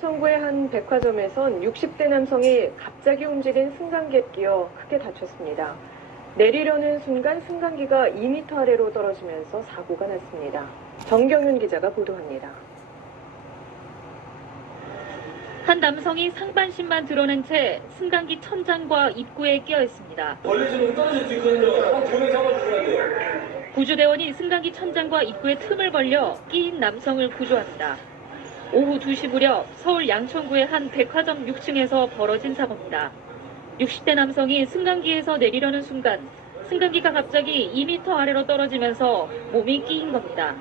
청구의 한 백화점에선 60대 남성이 갑자기 움직인 승강기에 끼어 크게 다쳤습니다. 내리려는 순간 승강기가 2m 아래로 떨어지면서 사고가 났습니다. 정경윤 기자가 보도합니다. 한 남성이 상반신만 드러낸 채 승강기 천장과 입구에 끼어 있습니다. 걸리시면 떨어질 수 있거든요. 한 2명 잡아주셔야 돼요. 구조대원이 승강기 천장과 입구에 틈을 벌려 끼인 남성을 구조합니다. 오후 2시 무렵 서울 양천구의 한 백화점 6층에서 벌어진 사고입니다. 60대 남성이 승강기에서 내리려는 순간 승강기가 갑자기 2m 아래로 떨어지면서 몸이 끼인 겁니다.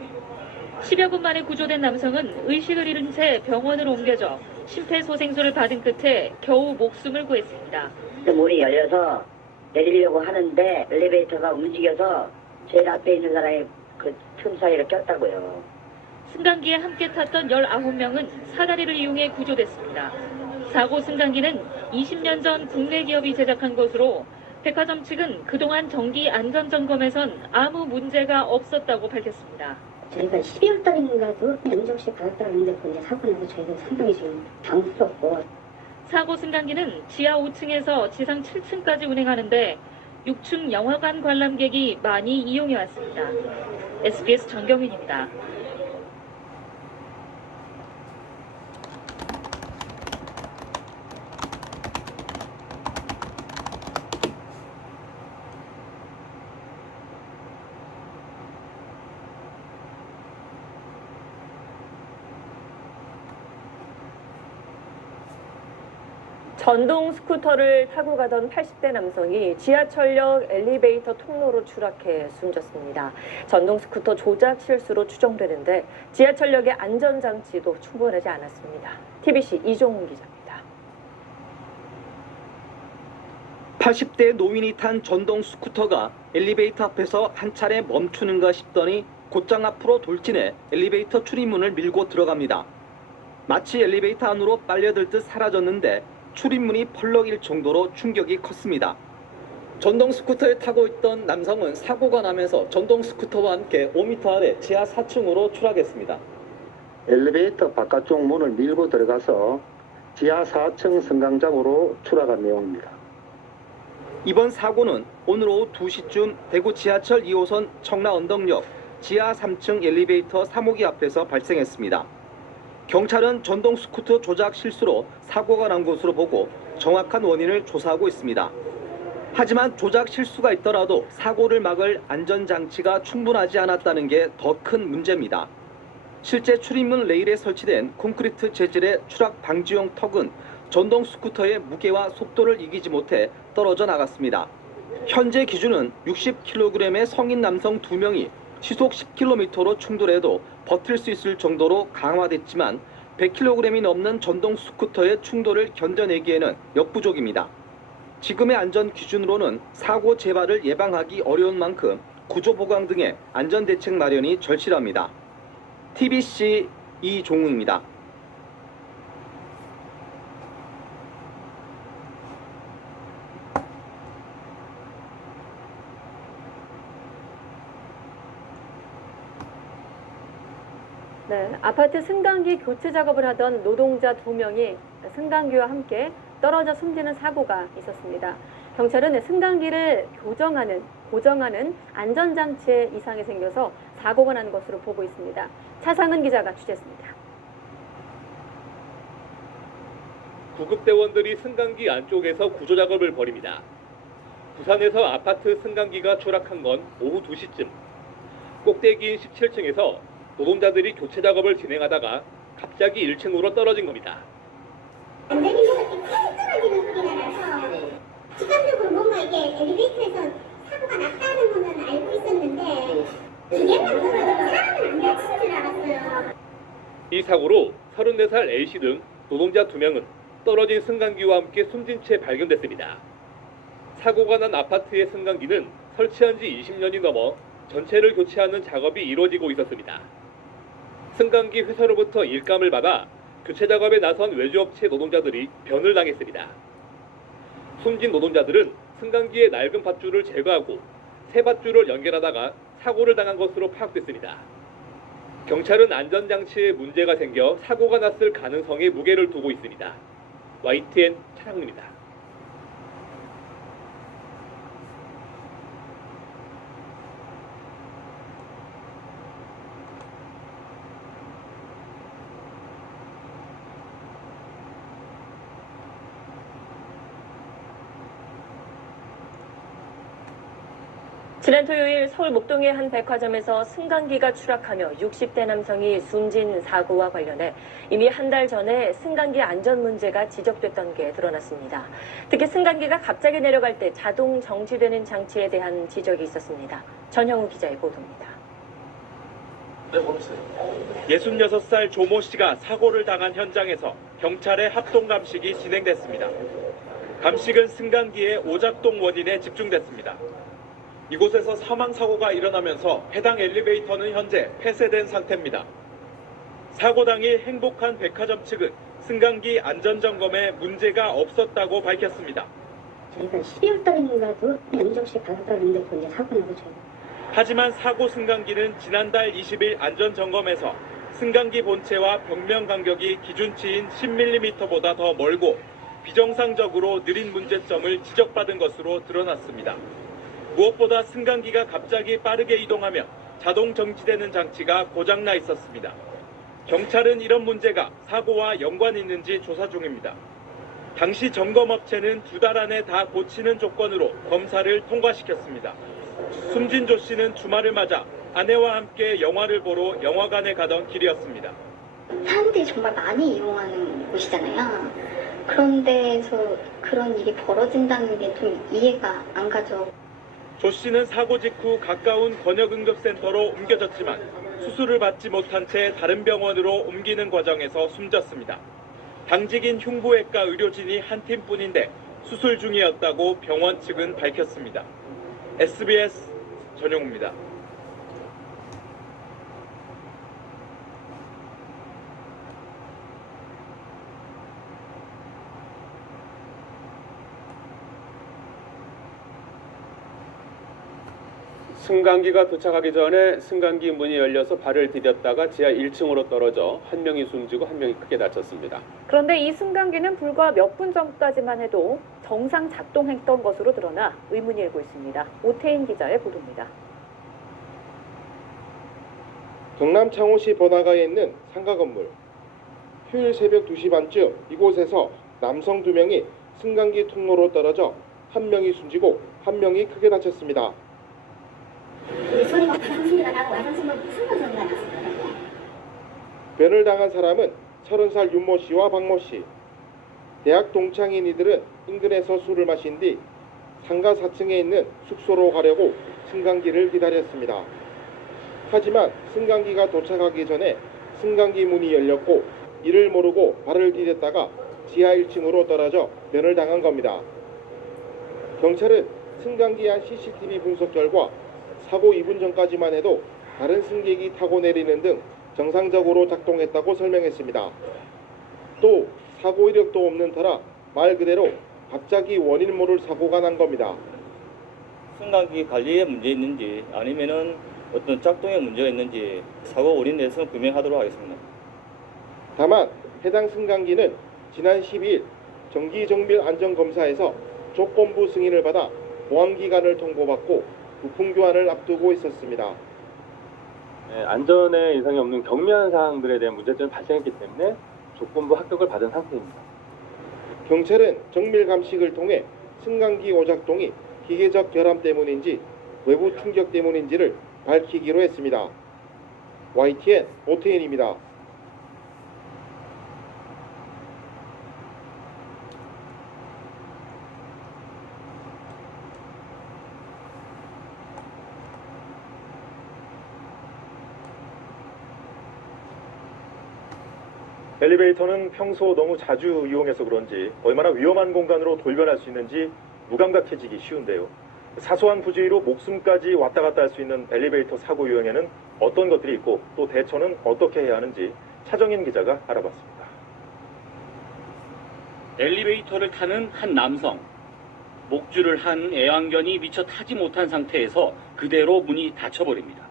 10여 분 만에 구조된 남성은 의식을 잃은 채 병원으로 옮겨져 심폐소생술을 받은 끝에 겨우 목숨을 구했습니다. 문이 열려서 내리려고 하는데 엘리베이터가 움직여서 제일 앞에 있는 사람이 그 틈 사이로 꼈다고요. 승강기에 함께 탔던 19명은 사다리를 이용해 구조됐습니다. 사고 승강기는 20년 전 국내 기업이 제작한 것으로 백화점 측은 그동안 정기 안전점검에선 아무 문제가 없었다고 밝혔습니다. 저희가 12월 달인가도 영정식 받았다고 했는데 이제 사고 나서 저희도 상당히 지금 당황스럽고. 사고 승강기는 지하 5층에서 지상 7층까지 운행하는데 6층 영화관 관람객이 많이 이용해 왔습니다. SBS 정경윤입니다. 전동 스쿠터를 타고 가던 80대 남성이 지하철역 엘리베이터 통로로 추락해 숨졌습니다. 전동 스쿠터 조작 실수로 추정되는데 지하철역의 안전장치도 충분하지 않았습니다. TBC 이종훈 기자입니다. 80대 노인이 탄 전동 스쿠터가 엘리베이터 앞에서 한 차례 멈추는가 싶더니 곧장 앞으로 돌진해 엘리베이터 출입문을 밀고 들어갑니다. 마치 엘리베이터 안으로 빨려들 듯 사라졌는데 출입문이 펄럭일 정도로 충격이 컸습니다. 전동 스쿠터에 타고 있던 남성은 사고가 나면서 전동 스쿠터와 함께 5m 아래 지하 4층으로 추락했습니다. 엘리베이터 바깥쪽 문을 밀고 들어가서 지하 4층 승강장으로 추락한 내용입니다. 이번 사고는 오늘 오후 2시쯤 대구 지하철 2호선 청라 언덕역 지하 3층 엘리베이터 3호기 앞에서 발생했습니다. 경찰은 전동 스쿠터 조작 실수로 사고가 난 것으로 보고 정확한 원인을 조사하고 있습니다. 하지만 조작 실수가 있더라도 사고를 막을 안전장치가 충분하지 않았다는 게 더 큰 문제입니다. 실제 출입문 레일에 설치된 콘크리트 재질의 추락 방지용 턱은 전동 스쿠터의 무게와 속도를 이기지 못해 떨어져 나갔습니다. 현재 기준은 60kg의 성인 남성 2명이 시속 10km로 충돌해도 버틸 수 있을 정도로 강화됐지만 100kg이 넘는 전동 스쿠터의 충돌을 견뎌내기에는 역부족입니다. 지금의 안전 기준으로는 사고 재발을 예방하기 어려운 만큼 구조보강 등의 안전대책 마련이 절실합니다. TBC 이종우입니다. 네, 아파트 승강기 교체 작업을 하던 노동자 2명이 승강기와 함께 떨어져 숨지는 사고가 있었습니다. 경찰은 승강기를 고정하는 안전장치에 이상이 생겨서 사고가 난 것으로 보고 있습니다. 차상은 기자가 취재했습니다. 구급대원들이 승강기 안쪽에서 구조작업을 벌입니다. 부산에서 아파트 승강기가 추락한 건 오후 2시쯤. 꼭대기인 17층에서 노동자들이 교체 작업을 진행하다가 갑자기 1층으로 떨어진 겁니다. 완전히 뭐가 이렇게 떨어지는 소리가 나서 직감적으로 뭔가 이게 엘리베이터에서 사고가 났다는 거는 알고 있었는데 기계만 떨어지고 사람은 안 다친 줄 알았어요. 이 사고로 34살 A씨 등 노동자 2명은 떨어진 승강기와 함께 숨진 채 발견됐습니다. 사고가 난 아파트의 승강기는 설치한 지 20년이 넘어 전체를 교체하는 작업이 이루어지고 있었습니다. 승강기 회사로부터 일감을 받아 교체 작업에 나선 외주업체 노동자들이 변을 당했습니다. 숨진 노동자들은 승강기의 낡은 밧줄을 제거하고 새 밧줄을 연결하다가 사고를 당한 것으로 파악됐습니다. 경찰은 안전장치에 문제가 생겨 사고가 났을 가능성에 무게를 두고 있습니다. YTN 차량입니다. 지난 토요일 서울 목동의 한 백화점에서 승강기가 추락하며 60대 남성이 숨진 사고와 관련해 이미 한 달 전에 승강기 안전 문제가 지적됐던 게 드러났습니다. 특히 승강기가 갑자기 내려갈 때 자동 정지되는 장치에 대한 지적이 있었습니다. 전형우 기자의 보도입니다. 66살 조모 씨가 사고를 당한 현장에서 경찰의 합동 감식이 진행됐습니다. 감식은 승강기의 오작동 원인에 집중됐습니다. 이곳에서 사망사고가 일어나면서 해당 엘리베이터는 현재 폐쇄된 상태입니다. 사고 당일 행복한 백화점 측은 승강기 안전점검에 문제가 없었다고 밝혔습니다. 저희가 12월 달인가도 면접시 받았다고 했는데 그 이제 사고 나서 저희가. 하지만 사고 승강기는 지난달 20일 안전점검에서 승강기 본체와 벽면 간격이 기준치인 10mm보다 더 멀고 비정상적으로 느린 문제점을 지적받은 것으로 드러났습니다. 무엇보다 승강기가 갑자기 빠르게 이동하며 자동 정지되는 장치가 고장나 있었습니다. 경찰은 이런 문제가 사고와 연관이 있는지 조사 중입니다. 당시 점검업체는 2달 안에 다 고치는 조건으로 검사를 통과시켰습니다. 숨진 조 씨는 주말을 맞아 아내와 함께 영화를 보러 영화관에 가던 길이었습니다. 사람들이 정말 많이 이용하는 곳이잖아요. 그런 데서 그런 일이 벌어진다는 게 좀 이해가 안 가죠. 조 씨는 사고 직후 가까운 권역응급센터로 옮겨졌지만 수술을 받지 못한 채 다른 병원으로 옮기는 과정에서 숨졌습니다. 당직인 흉부외과 의료진이 한 팀뿐인데 수술 중이었다고 병원 측은 밝혔습니다. SBS 전용우입니다. 승강기가 도착하기 전에 승강기 문이 열려서 발을 디뎠다가 지하 1층으로 떨어져 한 명이 숨지고 한 명이 크게 다쳤습니다. 그런데 이 승강기는 불과 몇 분 전까지만 해도 정상 작동했던 것으로 드러나 의문이 일고 있습니다. 오태인 기자의 보도입니다. 경남 창원시 번화가에 있는 상가 건물. 휴일 새벽 2시 반쯤 이곳에서 남성 2명이 승강기 통로로 떨어져 한 명이 숨지고 한 명이 크게 다쳤습니다. 소리가 무슨 소리가 나고 화장실은 무슨 소리가 났습니다. 변을 당한 사람은 30살 윤모 씨와 박모 씨. 대학 동창인 이들은 인근에서 술을 마신 뒤 상가 4층에 있는 숙소로 가려고 승강기를 기다렸습니다. 하지만 승강기가 도착하기 전에 승강기 문이 열렸고 이를 모르고 발을 디뎠다가 지하 1층으로 떨어져 변을 당한 겁니다. 경찰은 승강기 안 CCTV 분석 결과 사고 2분 전까지만 해도 다른 승객이 타고 내리는 등 정상적으로 작동했다고 설명했습니다. 또 사고 이력도 없는 터라 말 그대로 갑자기 원인 모를 사고가 난 겁니다. 승강기 관리에 문제 있는지 아니면은 어떤 작동에 문제가 있는지 사고 원인에 대해서는 규명하도록 하겠습니다. 다만 해당 승강기는 지난 12일 정기정밀 안전검사에서 조건부 승인을 받아 보안기관을 통보받고 부품 교환을 앞두고 있었습니다. 안전에 이상이 없는 경미한 사항들에 대한 문제점이 발생했기 때문에 조건부 합격을 받은 상태입니다. 경찰은 정밀 감식을 통해 승강기 오작동이 기계적 결함 때문인지 외부 충격 때문인지를 밝히기로 했습니다. YTN 오태인입니다. 엘리베이터는 평소 너무 자주 이용해서 그런지 얼마나 위험한 공간으로 돌변할 수 있는지 무감각해지기 쉬운데요. 사소한 부주의로 목숨까지 왔다 갔다 할 수 있는 엘리베이터 사고 유형에는 어떤 것들이 있고 또 대처는 어떻게 해야 하는지 차정인 기자가 알아봤습니다. 엘리베이터를 타는 한 남성. 목줄을 한 애완견이 미처 타지 못한 상태에서 그대로 문이 닫혀버립니다.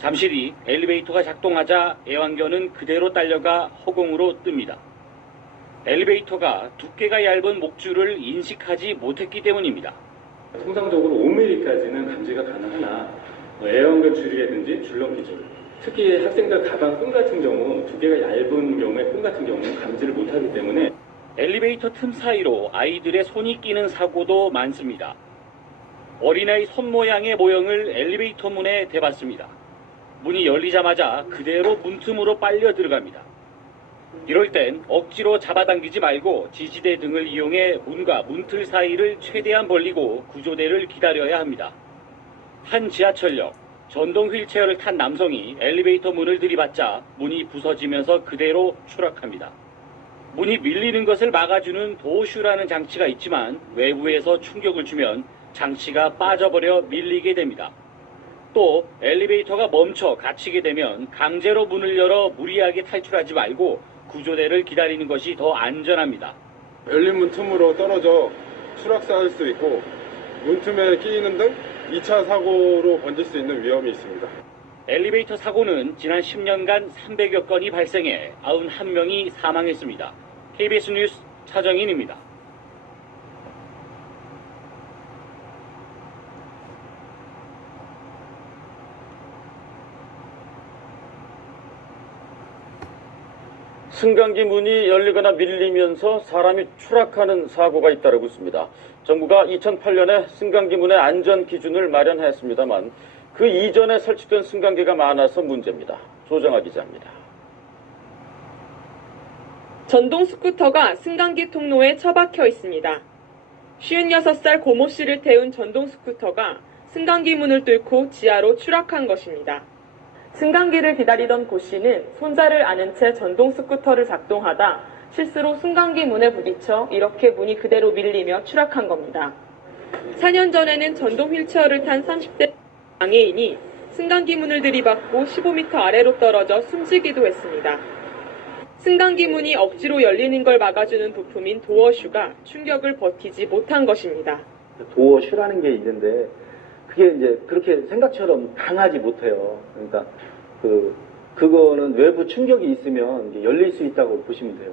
잠시 뒤 엘리베이터가 작동하자 애완견은 그대로 딸려가 허공으로 뜹니다. 엘리베이터가 두께가 얇은 목줄을 인식하지 못했기 때문입니다. 통상적으로 5mm까지는 감지가 가능하나 애완견 줄이라든지 줄넘기 줄, 특히 학생들 가방 끈 같은 경우 두께가 얇은 경우에 끈 같은 경우는 감지를 못하기 때문에 엘리베이터 틈 사이로 아이들의 손이 끼는 사고도 많습니다. 어린아이 손 모양의 모형을 엘리베이터 문에 대봤습니다. 문이 열리자마자 그대로 문틈으로 빨려 들어갑니다. 이럴 땐 억지로 잡아당기지 말고 지지대 등을 이용해 문과 문틀 사이를 최대한 벌리고 구조대를 기다려야 합니다. 한 지하철역, 전동 휠체어를 탄 남성이 엘리베이터 문을 들이받자 문이 부서지면서 그대로 추락합니다. 문이 밀리는 것을 막아주는 도어슈라는 장치가 있지만 외부에서 충격을 주면 장치가 빠져버려 밀리게 됩니다. 또 엘리베이터가 멈춰 갇히게 되면 강제로 문을 열어 무리하게 탈출하지 말고 구조대를 기다리는 것이 더 안전합니다. 열린 문 틈으로 떨어져 추락사할 수 있고 문틈에 끼이는 등 2차 사고로 번질 수 있는 위험이 있습니다. 엘리베이터 사고는 지난 10년간 300여 건이 발생해 91명이 사망했습니다. KBS 뉴스 차정인입니다. 승강기 문이 열리거나 밀리면서 사람이 추락하는 사고가 잇따르고 있습니다. 정부가 2008년에 승강기 문의 안전 기준을 마련했습니다만 그 이전에 설치된 승강기가 많아서 문제입니다. 조정아 기자입니다. 전동 스쿠터가 승강기 통로에 처박혀 있습니다. 56살 고모 씨를 태운 전동 스쿠터가 승강기 문을 뚫고 지하로 추락한 것입니다. 승강기를 기다리던 고 씨는 손자를 안은 채 전동 스쿠터를 작동하다 실수로 승강기 문에 부딪혀 이렇게 문이 그대로 밀리며 추락한 겁니다. 4년 전에는 전동 휠체어를 탄 30대 장애인이 승강기 문을 들이받고 15m 아래로 떨어져 숨지기도 했습니다. 승강기 문이 억지로 열리는 걸 막아주는 부품인 도어슈가 충격을 버티지 못한 것입니다. 도어슈라는 게 있는데 그게 이제 그렇게 생각처럼 강하지 못해요. 그러니까 그거는 외부 충격이 있으면 이제 열릴 수 있다고 보시면 돼요.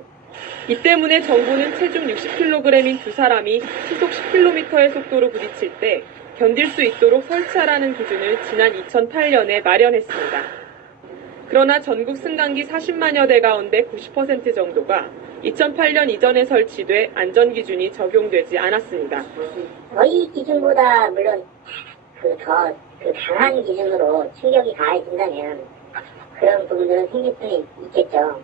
이 때문에 정부는 체중 60kg인 두 사람이 시속 10km의 속도로 부딪힐 때 견딜 수 있도록 설치하라는 기준을 지난 2008년에 마련했습니다. 그러나 전국 승강기 40만여 대 가운데 90% 정도가 2008년 이전에 설치돼 안전기준이 적용되지 않았습니다. 저희 기준보다 물론 더 강한 기준으로 충격이 가해진다면 그런 부분들은 생길 수는 있겠죠.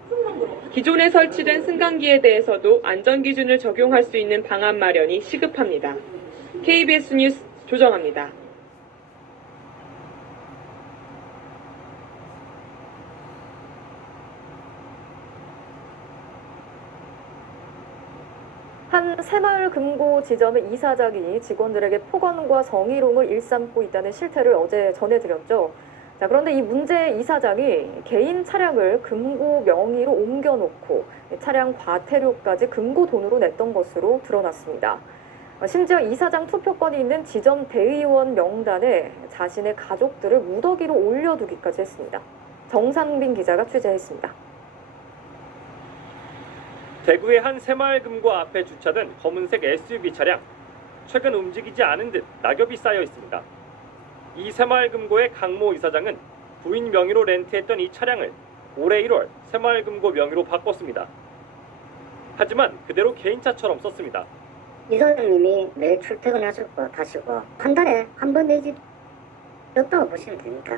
기존에 설치된 승강기에 대해서도 안전기준을 적용할 수 있는 방안 마련이 시급합니다. KBS 뉴스 조정아입니다. 한 새마을 금고 지점의 이사장이 직원들에게 폭언과 성희롱을 일삼고 있다는 실태를 어제 전해드렸죠. 자, 그런데 이 문제 이사장이 개인 차량을 금고 명의로 옮겨놓고 차량 과태료까지 금고 돈으로 냈던 것으로 드러났습니다. 심지어 이사장 투표권이 있는 지점 대의원 명단에 자신의 가족들을 무더기로 올려두기까지 했습니다. 정상빈 기자가 취재했습니다. 대구의 한 새마을금고 앞에 주차된 검은색 SUV 차량. 최근 움직이지 않은 듯 낙엽이 쌓여 있습니다. 이 새마을금고의 강모 이사장은 부인 명의로 렌트했던 이 차량을 올해 1월 새마을금고 명의로 바꿨습니다. 하지만 그대로 개인차처럼 썼습니다. 이사장님이 매일 출퇴근하셨고 타시고 한 달에 한 번 내지 없다고 보시면 됩니다.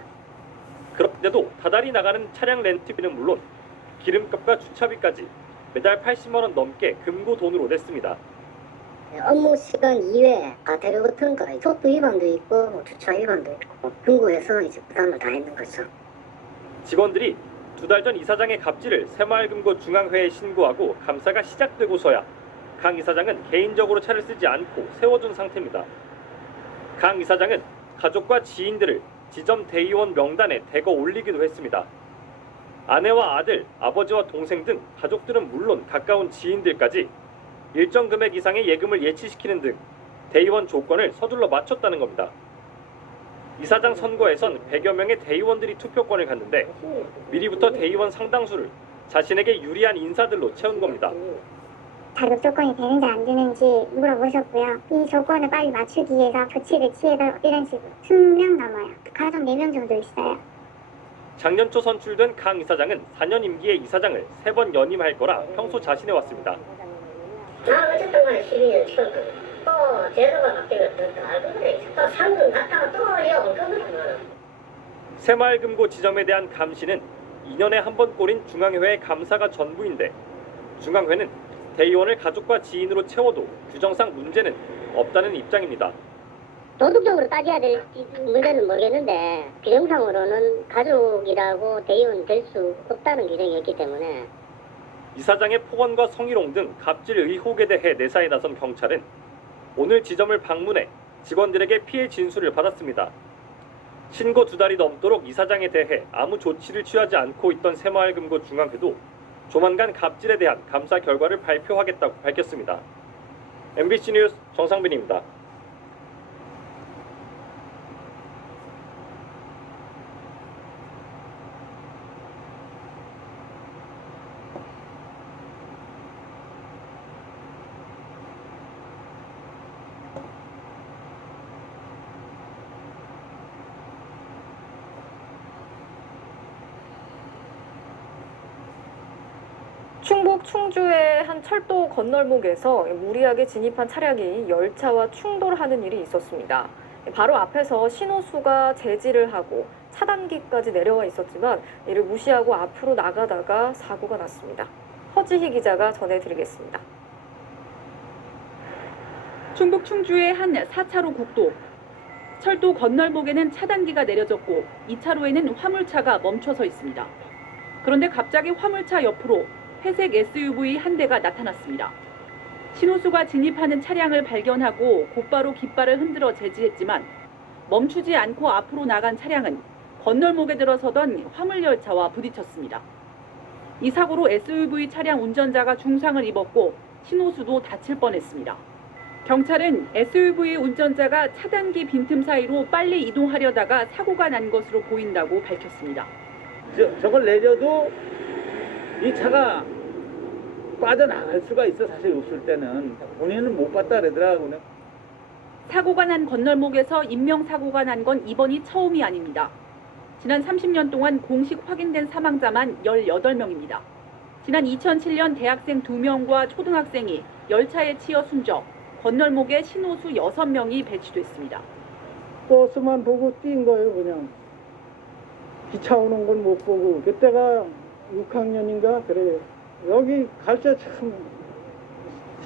그런데도 다달이 나가는 차량 렌트비는 물론 기름값과 주차비까지 매달 80만 원 넘게 금고 돈으로 냈습니다. 업무 시간 이외에 과태료 같은 거 속도 위반도 있고 주차 위반도 있고 금고에서 이제 부담을 다 했는 거죠. 직원들이 2달 전 이사장의 갑질을 새마을금고 중앙회에 신고하고 감사가 시작되고서야 강 이사장은 개인적으로 차를 쓰지 않고 세워둔 상태입니다. 강 이사장은 가족과 지인들을 지점 대의원 명단에 대거 올리기도 했습니다. 아내와 아들, 아버지와 동생 등 가족들은 물론 가까운 지인들까지 일정 금액 이상의 예금을 예치시키는 등 대의원 조건을 서둘러 맞췄다는 겁니다. 이사장 선거에선 100여 명의 대의원들이 투표권을 갖는데 미리부터 대의원 상당수를 자신에게 유리한 인사들로 채운 겁니다. 자격 조건이 되는지 안 되는지 물어보셨고요. 이 조건을 빨리 맞추기 위해서 조치를 취해서 이런 식으로 20명 넘어요. 가족 4명 정도 있어요. 작년 초 선출된 강 이사장은 4년 임기의 이사장을 3번 연임할 거라 평소 자신해왔습니다. 나 어쨌든 간에 12년 치렀거든. 또 제도가 바뀌면 또 알거든. 또 상금 갔다가 또 이어올 거거든. 새마을금고 지점에 대한 감시는 2년에 한 번 꼴인 중앙회의 감사가 전부인데 중앙회는 대의원을 가족과 지인으로 채워도 규정상 문제는 없다는 입장입니다. 도덕적으로 따져야 될 문제는 모르겠는데 규정상으로는 가족이라고 대의원 될 수 없다는 규정이 있기 때문에 이사장의 폭언과 성희롱 등 갑질 의혹에 대해 내사에 나선 경찰은 오늘 지점을 방문해 직원들에게 피해 진술을 받았습니다. 신고 2달이 넘도록 이사장에 대해 아무 조치를 취하지 않고 있던 새마을금고 중앙회도 조만간 갑질에 대한 감사 결과를 발표하겠다고 밝혔습니다. MBC 뉴스 정상빈입니다. 충북 충주의 한 철도 건널목에서 무리하게 진입한 차량이 열차와 충돌하는 일이 있었습니다. 바로 앞에서 신호수가 제지를 하고 차단기까지 내려와 있었지만 이를 무시하고 앞으로 나가다가 사고가 났습니다. 허지희 기자가 전해드리겠습니다. 충북 충주의 한 4차로 국도. 철도 건널목에는 차단기가 내려졌고 2차로에는 화물차가 멈춰서 있습니다. 그런데 갑자기 화물차 옆으로 회색 SUV 한 대가 나타났습니다. 신호수가 진입하는 차량을 발견하고 곧바로 깃발을 흔들어 제지했지만 멈추지 않고 앞으로 나간 차량은 건널목에 들어서던 화물열차와 부딪혔습니다. 이 사고로 SUV 차량 운전자가 중상을 입었고 신호수도 다칠 뻔했습니다. 경찰은 SUV 운전자가 차단기 빈틈 사이로 빨리 이동하려다가 사고가 난 것으로 보인다고 밝혔습니다. 저걸 내려도 이 차가 빠져나갈 수가 있어. 사실 없을 때는 본인은 못 봤다 그러더라고요. 사고가 난 건널목에서 인명사고가 난 건 이번이 처음이 아닙니다. 지난 30년 동안 공식 확인된 사망자만 18명입니다. 지난 2007년 대학생 2명과 초등학생이 열차에 치여 숨져 건널목에 신호수 6명이 배치됐습니다. 버스만 보고 뛴 거예요. 그냥 기차 오는 걸 못 보고. 그때가 6학년인가 그래요. 여기 갈 때 참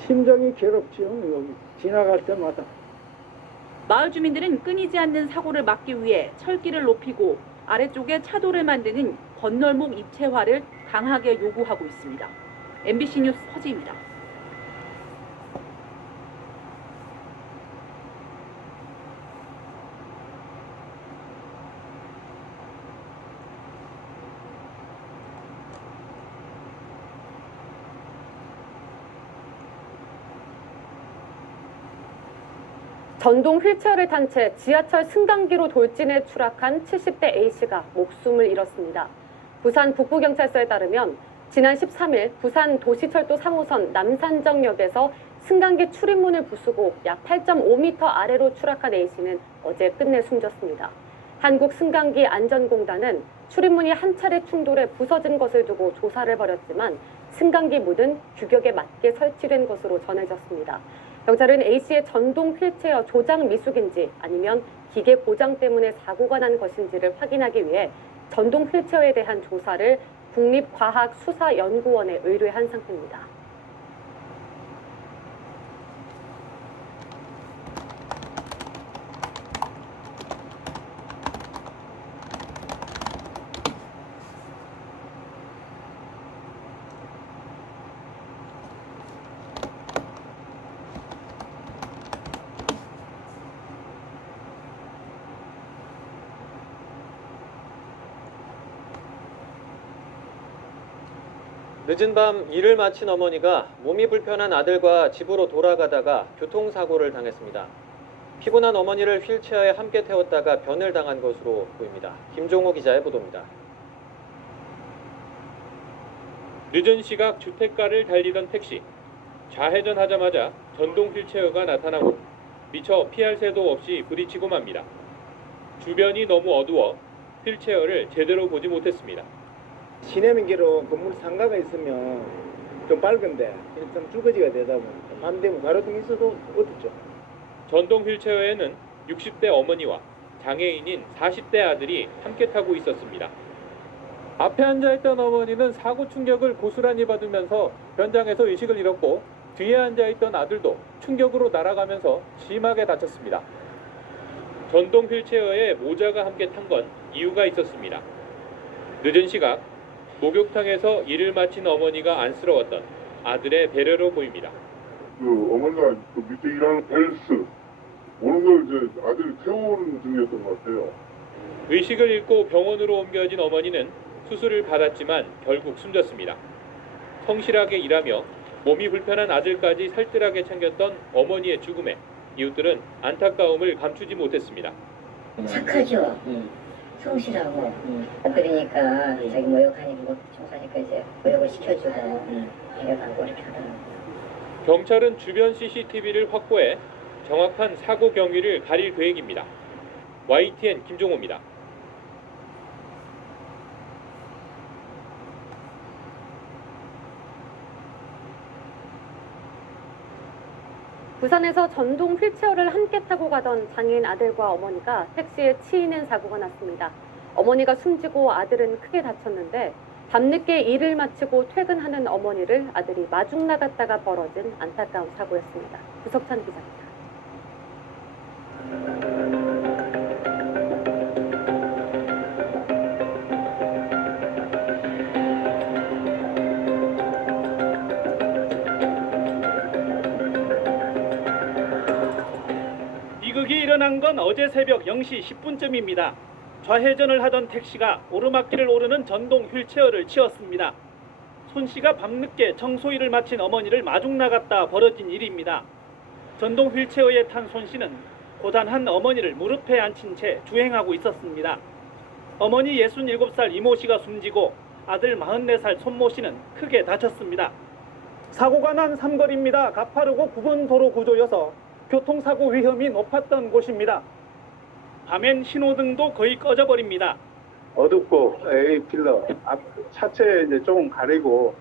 심정이 괴롭지요. 여기 지나갈 때마다. 마을 주민들은 끊이지 않는 사고를 막기 위해 철길을 높이고 아래쪽에 차도를 만드는 건널목 입체화를 강하게 요구하고 있습니다. MBC 뉴스 허지입니다. 전동 휠체어를 탄 채 지하철 승강기로 돌진해 추락한 70대 A씨가 목숨을 잃었습니다. 부산 북부경찰서에 따르면 지난 13일 부산 도시철도 3호선 남산정역에서 승강기 출입문을 부수고 약 8.5m 아래로 추락한 A씨는 어제 끝내 숨졌습니다. 한국승강기 안전공단은 출입문이 한 차례 충돌해 부서진 것을 두고 조사를 벌였지만 승강기 문은 규격에 맞게 설치된 것으로 전해졌습니다. 경찰은 A씨의 전동 휠체어 조작 미숙인지 아니면 기계 고장 때문에 사고가 난 것인지를 확인하기 위해 전동 휠체어에 대한 조사를 국립과학수사연구원에 의뢰한 상태입니다. 늦은 밤 일을 마친 어머니가 몸이 불편한 아들과 집으로 돌아가다가 교통사고를 당했습니다. 피곤한 어머니를 휠체어에 함께 태웠다가 변을 당한 것으로 보입니다. 김종호 기자의 보도입니다. 늦은 시각 주택가를 달리던 택시. 좌회전하자마자 전동 휠체어가 나타나고 미처 피할 새도 없이 부딪히고 맙니다. 주변이 너무 어두워 휠체어를 제대로 보지 못했습니다. 시내민기로 건물 상가가 있으면 좀 밝은데 일단 쭈거지가 되다 보니까 밤 되면 가로등이 있어도 어둡죠. 전동 휠체어에는 60대 어머니와 장애인인 40대 아들이 함께 타고 있었습니다. 앞에 앉아있던 어머니는 사고 충격을 고스란히 받으면서 현장에서 의식을 잃었고 뒤에 앉아있던 아들도 충격으로 날아가면서 심하게 다쳤습니다. 전동 휠체어에 모자가 함께 탄 건 이유가 있었습니다. 늦은 시각 목욕탕에서 일을 마친 어머니가 안쓰러웠던 아들의 배려로 보입니다. 어머니가 그 밑에 일하는 벨스 오는 걸 이제 아들이 태우는 중이었던 것 같아요. 의식을 잃고 병원으로 옮겨진 어머니는 수술을 받았지만 결국 숨졌습니다. 성실하게 일하며 몸이 불편한 아들까지 살뜰하게 챙겼던 어머니의 죽음에 이웃들은 안타까움을 감추지 못했습니다. 착하죠. 성실하고. 그러니까 자기 모욕하니까 못 청소하니까 이제 모욕을 시켜주고 데려가고 이렇게 하더라고요. 경찰은 주변 CCTV를 확보해 정확한 사고 경위를 가릴 계획입니다. YTN 김종호입니다. 부산에서 전동 휠체어를 함께 타고 가던 장애인 아들과 어머니가 택시에 치이는 사고가 났습니다. 어머니가 숨지고 아들은 크게 다쳤는데 밤늦게 일을 마치고 퇴근하는 어머니를 아들이 마중 나갔다가 벌어진 안타까운 사고였습니다. 구석찬 기자입니다. 비극이 일어난 건 어제 새벽 0시 10분쯤입니다. 좌회전을 하던 택시가 오르막길을 오르는 전동 휠체어를 치었습니다. 손 씨가 밤늦게 청소일을 마친 어머니를 마중 나갔다 벌어진 일입니다. 전동 휠체어에 탄 손 씨는 고단한 어머니를 무릎에 앉힌 채 주행하고 있었습니다. 어머니 67살 이모 씨가 숨지고 아들 44살 손모 씨는 크게 다쳤습니다. 사고가 난 삼거리입니다. 가파르고 굽은 도로 구조여서 교통사고 위험이 높았던 곳입니다. 밤엔 신호등도 거의 꺼져버립니다. 어둡고 A 필러 앞 차체 이제 조금 가리고.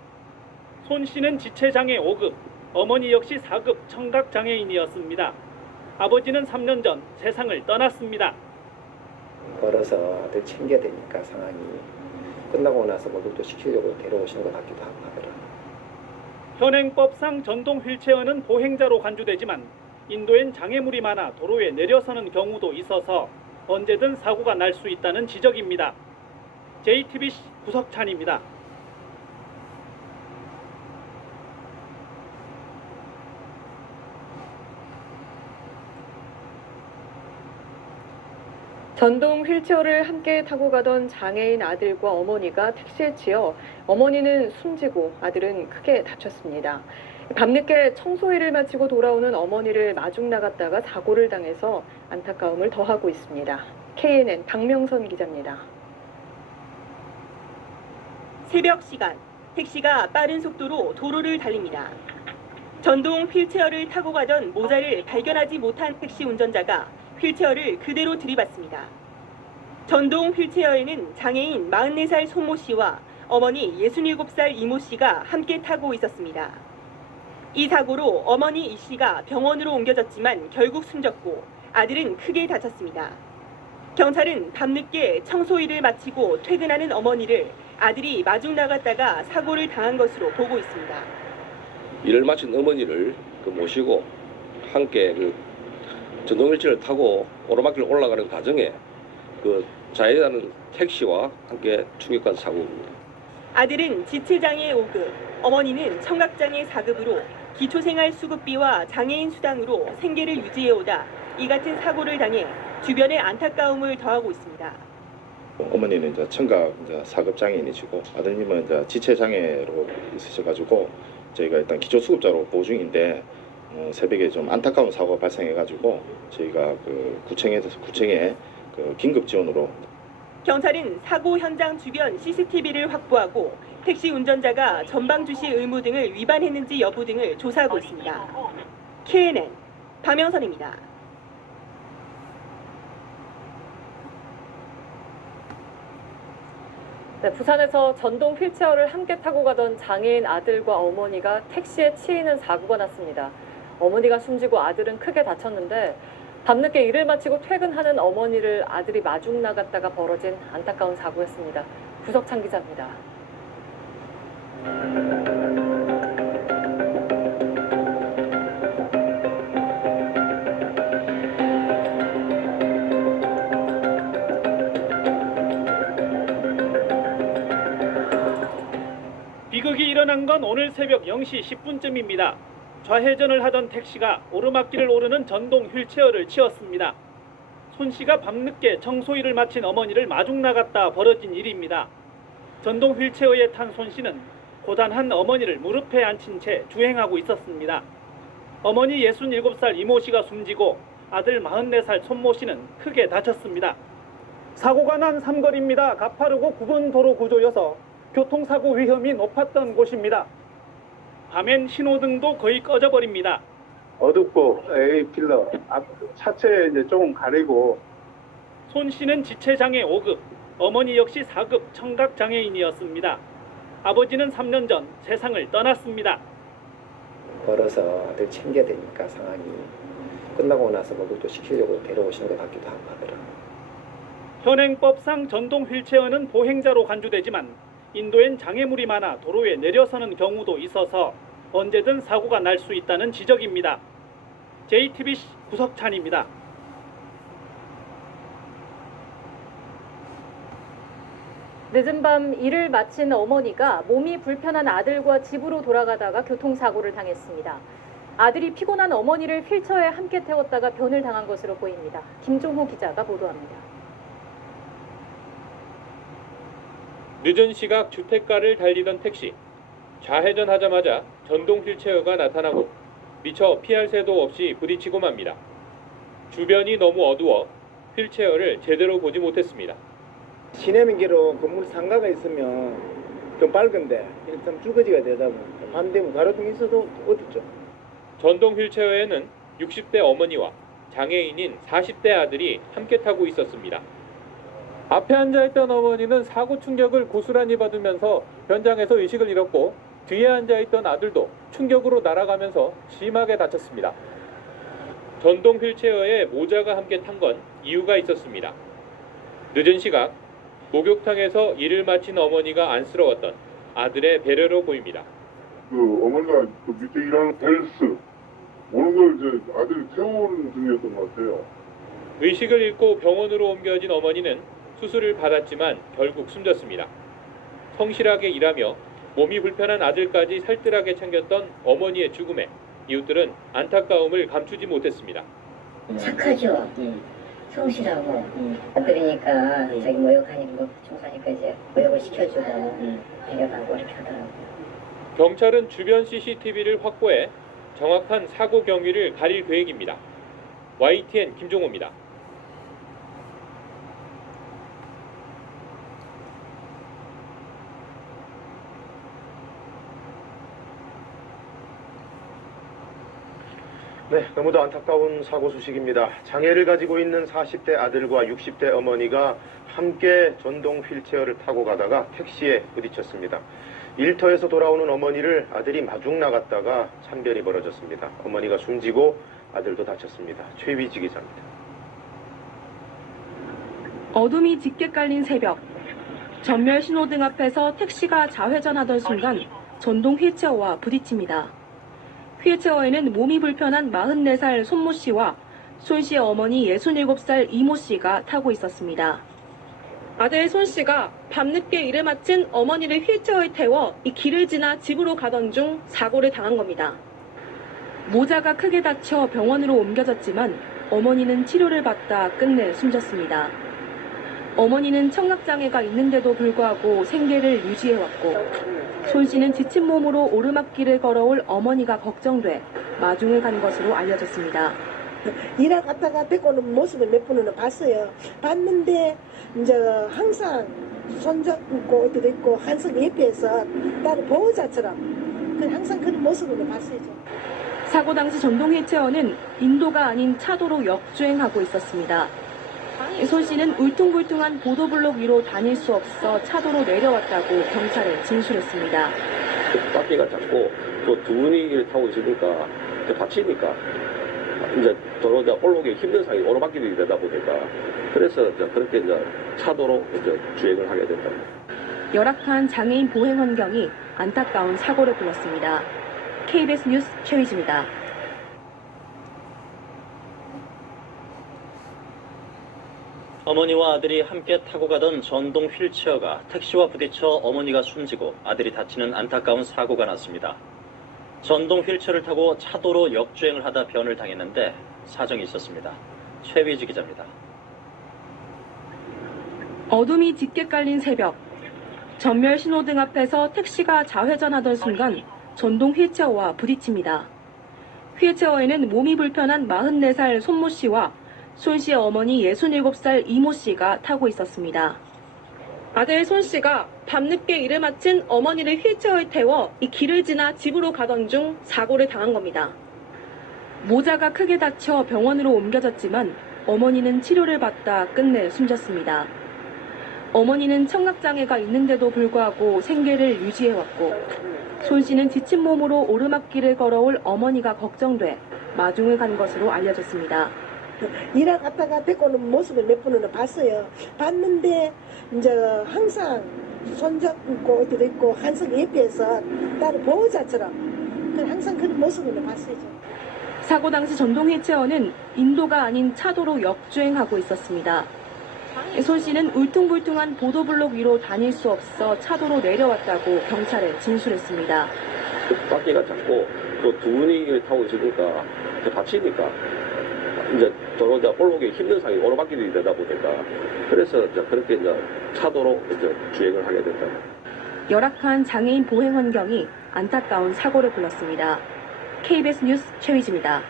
손 씨는 지체장애 5급, 어머니 역시 4급 청각장애인이었습니다. 아버지는 3년 전 세상을 떠났습니다. 걸어서 아들 챙겨야 되니까 상황이 끝나고 나서 목욕도 시키려고 데려오시는 것 같기도 하고 하더라고요. 현행법상 전동 휠체어는 보행자로 간주되지만 인도엔 장애물이 많아 도로에 내려서는 경우도 있어서 언제든 사고가 날 수 있다는 지적입니다. JTBC 구석찬입니다. 전동 휠체어를 함께 타고 가던 장애인 아들과 어머니가 택시에 치여 어머니는 숨지고 아들은 크게 다쳤습니다. 밤늦게 청소일을 마치고 돌아오는 어머니를 마중 나갔다가 사고를 당해서 안타까움을 더하고 있습니다. KNN 박명선 기자입니다. 새벽 시간, 택시가 빠른 속도로 도로를 달립니다. 전동 휠체어를 타고 가던 모자를 발견하지 못한 택시 운전자가 휠체어를 그대로 들이받습니다. 전동 휠체어에는 장애인 44살 손모 씨와 어머니 67살 이모 씨가 함께 타고 있었습니다. 이 사고로 어머니 이 씨가 병원으로 옮겨졌지만 결국 숨졌고 아들은 크게 다쳤습니다. 경찰은 밤늦게 청소일을 마치고 퇴근하는 어머니를 아들이 마중 나갔다가 사고를 당한 것으로 보고 있습니다. 일을 마친 어머니를 모시고 함께 전동 휠체어를 타고 오르막길 올라가는 과정에 좌회전하는 택시와 함께 충격한 사고입니다. 아들은 지체장애 5급, 어머니는 청각장애 4급으로 기초생활 수급비와 장애인 수당으로 생계를 유지해오다 이 같은 사고를 당해 주변에 안타까움을 더하고 있습니다. 어머니는 이제 청각 4급 장애인이시고 아드님은 이제 지체 장애로 있으셔가지고 저희가 일단 기초 수급자로 보호 중인데 새벽에 좀 안타까운 사고가 발생해가지고 저희가 그 구청에 그 긴급 지원으로 경찰은 사고 현장 주변 CCTV를 확보하고 택시 운전자가 전방 주시 의무 등을 위반했는지 여부 등을 조사하고 있습니다. KNN 박명선입니다. 네, 부산에서 전동 휠체어를 함께 타고 가던 장애인 아들과 어머니가 택시에 치이는 사고가 났습니다. 어머니가 숨지고 아들은 크게 다쳤는데 밤늦게 일을 마치고 퇴근하는 어머니를 아들이 마중 나갔다가 벌어진 안타까운 사고였습니다. 구석찬 기자입니다. 비극이 일어난 건 오늘 새벽 0시 10분쯤입니다. 좌회전을 하던 택시가 오르막길을 오르는 전동 휠체어를 치었습니다. 손 씨가 밤늦게 청소일을 마친 어머니를 마중 나갔다 벌어진 일입니다. 전동 휠체어에 탄 손 씨는 고단한 어머니를 무릎에 앉힌 채 주행하고 있었습니다. 어머니 67살 이모 씨가 숨지고 아들 44살 손모 씨는 크게 다쳤습니다. 사고가 난 삼거리입니다. 가파르고 굽은 도로 구조여서 교통사고 위험이 높았던 곳입니다. 밤엔 신호등도 거의 꺼져버립니다. 어둡고 A필러 앞 차체 이제 조금 가리고. 손 씨는 지체장애 5급, 어머니 역시 4급 청각장애인이었습니다. 아버지는 3년 전 세상을 떠났습니다. 벌어서 아들 챙겨야 되니까 상황이 끝나고 나서 목욕도 시키려고 데려오시는 것 같기도 하고 하더라고요. 현행법상 전동 휠체어는 보행자로 간주되지만 인도엔 장애물이 많아 도로에 내려서는 경우도 있어서 언제든 사고가 날 수 있다는 지적입니다. JTBC 구석찬입니다. 늦은 밤 일을 마친 어머니가 몸이 불편한 아들과 집으로 돌아가다가 교통사고를 당했습니다. 아들이 피곤한 어머니를 휠체어에 함께 태웠다가 변을 당한 것으로 보입니다. 김종호 기자가 보도합니다. 늦은 시각 주택가를 달리던 택시. 좌회전하자마자 전동 휠체어가 나타나고 미처 피할 새도 없이 부딪히고 맙니다. 주변이 너무 어두워 휠체어를 제대로 보지 못했습니다. 시내민기로 건물 상가가 있으면 좀 밝은데 일단 쭈거지가 되다 보니까 밤 되면 가로등이 있어도 어둡죠. 전동 휠체어에는 60대 어머니와 장애인인 40대 아들이 함께 타고 있었습니다. 앞에 앉아있던 어머니는 사고 충격을 고스란히 받으면서 현장에서 의식을 잃었고 뒤에 앉아있던 아들도 충격으로 날아가면서 심하게 다쳤습니다. 전동 휠체어에 모자가 함께 탄 건 이유가 있었습니다. 늦은 시각 목욕탕에서 일을 마친 어머니가 안쓰러웠던 아들의 배려로 보입니다. 그 어머니가 그 밑에 일하는 헬스 오는 걸 이제 아들이 태우는 중이었던 것 같아요. 의식을 잃고 병원으로 옮겨진 어머니는 수술을 받았지만 결국 숨졌습니다. 성실하게 일하며 몸이 불편한 아들까지 살뜰하게 챙겼던 어머니의 죽음에 이웃들은 안타까움을 감추지 못했습니다. 착하죠. 성실하고 그러니까 자기 모욕하니까 청소하니까 이제 모욕을 시켜주고 데려가고 이렇게 하더라고요. 경찰은 주변 CCTV를 확보해 정확한 사고 경위를 가릴 계획입니다. YTN 김종호입니다. 네, 너무도 안타까운 사고 소식입니다. 장애를 가지고 있는 40대 아들과 60대 어머니가 함께 전동 휠체어를 타고 가다가 택시에 부딪혔습니다. 일터에서 돌아오는 어머니를 아들이 마중 나갔다가 참변이 벌어졌습니다. 어머니가 숨지고 아들도 다쳤습니다. 최위지 기자입니다. 어둠이 짙게 깔린 새벽. 전멸 신호등 앞에서 택시가 좌회전하던 순간 전동 휠체어와 부딪힙니다. 휠체어에는 몸이 불편한 44살 손모 씨와 손 씨의 어머니 67살 이모 씨가 타고 있었습니다. 아들 손 씨가 밤늦게 일을 마친 어머니를 휠체어에 태워 이 길을 지나 집으로 가던 중 사고를 당한 겁니다. 모자가 크게 다쳐 병원으로 옮겨졌지만 어머니는 치료를 받다 끝내 숨졌습니다. 어머니는 청각장애가 있는데도 불구하고 생계를 유지해왔고 손 씨는 지친 몸으로 오르막길을 걸어올 어머니가 걱정돼 마중을 간 것으로 알려졌습니다. 일하러 갔다가 데리고 오는 모습을 몇 번은 봤어요. 봤는데 이제 항상 손잡고 어디도 있고 한석 옆에서 나를 보호자처럼 항상 그런 모습을 봤어요. 사고 당시 전동 휠체어는 인도가 아닌 차도로 역주행하고 있었습니다. 손 씨는 울퉁불퉁한 보도블록 위로 다닐 수 없어 차도로 내려왔다고 경찰에 진술했습니다. 바퀴가 작고 또 두 분이 타고 있으니까 다치니까 이제 도로 올라오기 힘든 상황이 오르막길이 되다 보니까 그래서 그렇게 이제 차도로 이제 주행을 하게 됐다. 열악한 장애인 보행 환경이 안타까운 사고를 불렀습니다. KBS 뉴스 최휘지입니다. 어머니와 아들이 함께 타고 가던 전동 휠체어가 택시와 부딪혀 어머니가 숨지고 아들이 다치는 안타까운 사고가 났습니다. 전동 휠체어를 타고 차도로 역주행을 하다 변을 당했는데 사정이 있었습니다. 최휘지 기자입니다. 어둠이 짙게 깔린 새벽. 전멸 신호등 앞에서 택시가 좌회전하던 순간 전동 휠체어와 부딪힙니다. 휠체어에는 몸이 불편한 44살 손모 씨와 손 씨의 어머니 67살 이모 씨가 타고 있었습니다. 아들 손 씨가 밤늦게 일을 마친 어머니를 휠체어에 태워 이 길을 지나 집으로 가던 중 사고를 당한 겁니다. 모자가 크게 다쳐 병원으로 옮겨졌지만 어머니는 치료를 받다 끝내 숨졌습니다. 어머니는 청각장애가 있는데도 불구하고 생계를 유지해왔고 손 씨는 지친 몸으로 오르막길을 걸어올 어머니가 걱정돼 마중을 간 것으로 알려졌습니다. 일하러 갔다가 데리고 오는 모습을 몇 번은 봤어요. 봤는데 이제 항상 손잡고 어디도 있고 한석 옆에서 나를 보호자처럼 항상 그런 모습을 봤어요. 사고 당시 전동 휠체어는 인도가 아닌 차도로 역주행하고 있었습니다. 손 씨는 울퉁불퉁한 보도블록 위로 다닐 수 없어 차도로 내려왔다고 경찰에 진술했습니다. 바퀴가 작고 또 두 분이 타고 있으니까 다치니까 이제 도로 올라오기 힘든 상황이 오르막길이 되다 보니까 그래서 그렇게 이제 차도로 이제 주행을 하게 됐다. 열악한 장애인 보행 환경이 안타까운 사고를 불렀습니다. KBS 뉴스 최휘지입니다.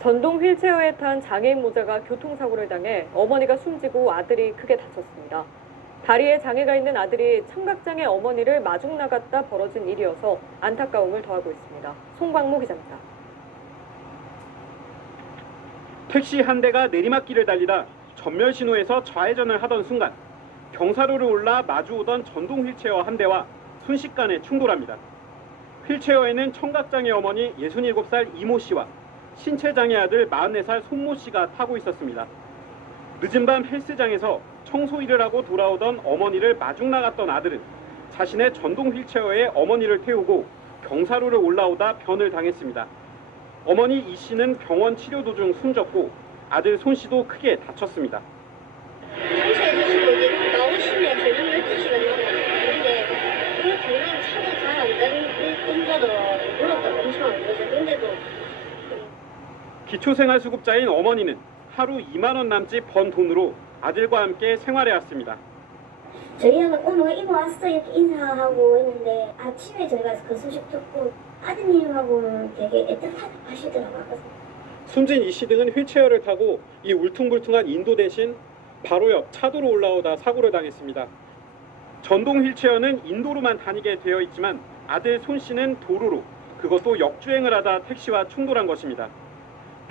전동 휠체어에 탄 장애인 모자가 교통사고를 당해 어머니가 숨지고 아들이 크게 다쳤습니다. 다리에 장애가 있는 아들이 청각장애 어머니를 마중 나갔다 벌어진 일이어서 안타까움을 더하고 있습니다. 송광모 기자입니다. 택시 한 대가 내리막길을 달리다 전멸 신호에서 좌회전을 하던 순간 경사로를 올라 마주오던 전동 휠체어 한 대와 순식간에 충돌합니다. 휠체어에는 청각장애 어머니 67살 이모 씨와 신체장애 아들 44살 손모 씨가 타고 있었습니다. 늦은 밤 헬스장에서 청소 일을 하고 돌아오던 어머니를 마중 나갔던 아들은 자신의 전동 휠체어에 어머니를 태우고 경사로를 올라오다 변을 당했습니다. 어머니 이 씨는 병원 치료 도중 숨졌고 아들 손 씨도 크게 다쳤습니다. 청소해 주시고 이제 나오시면 저녁 12시가 넘었는데 그 당장 차도 잘 안 다닐 정도로 물었다고 엄청 안 그러죠. 근데도 기초생활수급자인 어머니는 하루 2만 원 남짓 번 돈으로 아들과 함께 생활해왔습니다. 저희가 오늘 이모 왔어 이렇게 인사하고 했는데 아침에 저희가 그 소식 듣고 아드님하고는 되게 애틋하시더라고요. 숨진 이 씨 등은 휠체어를 타고 이 울퉁불퉁한 인도 대신 바로 옆 차도로 올라오다 사고를 당했습니다. 전동 휠체어는 인도로만 다니게 되어 있지만 아들 손 씨는 도로로, 그것도 역주행을 하다 택시와 충돌한 것입니다.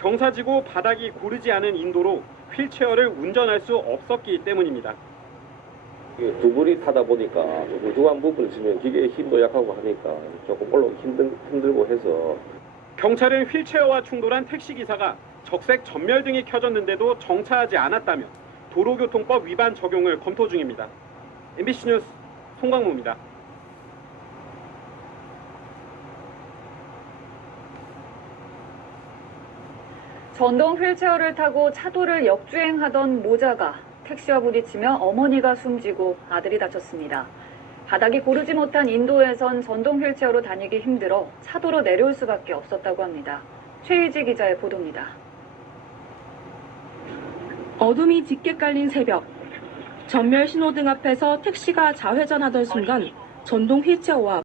경사지고 바닥이 고르지 않은 인도로 휠체어를 운전할 수 없었기 때문입니다. 두 분이 타다 보니까 울퉁한 부분이 있으면 기계의 힘도 약하고 하니까 조금 올라오기 힘들고 해서 경찰은 휠체어와 충돌한 택시기사가 적색 전멸등이 켜졌는데도 정차하지 않았다며 도로교통법 위반 적용을 검토 중입니다. MBC 뉴스 송광모입니다. 전동 휠체어를 타고 차도를 역주행하던 모자가 택시와 부딪히며 어머니가 숨지고 아들이 다쳤습니다. 바닥이 고르지 못한 인도에선 전동 휠체어로 다니기 힘들어 차도로 내려올 수밖에 없었다고 합니다. 최희지 기자의 보도입니다. 어둠이 짙게 깔린 새벽. 전멸 신호등 앞에서 택시가 좌회전하던 순간 전동 휠체어와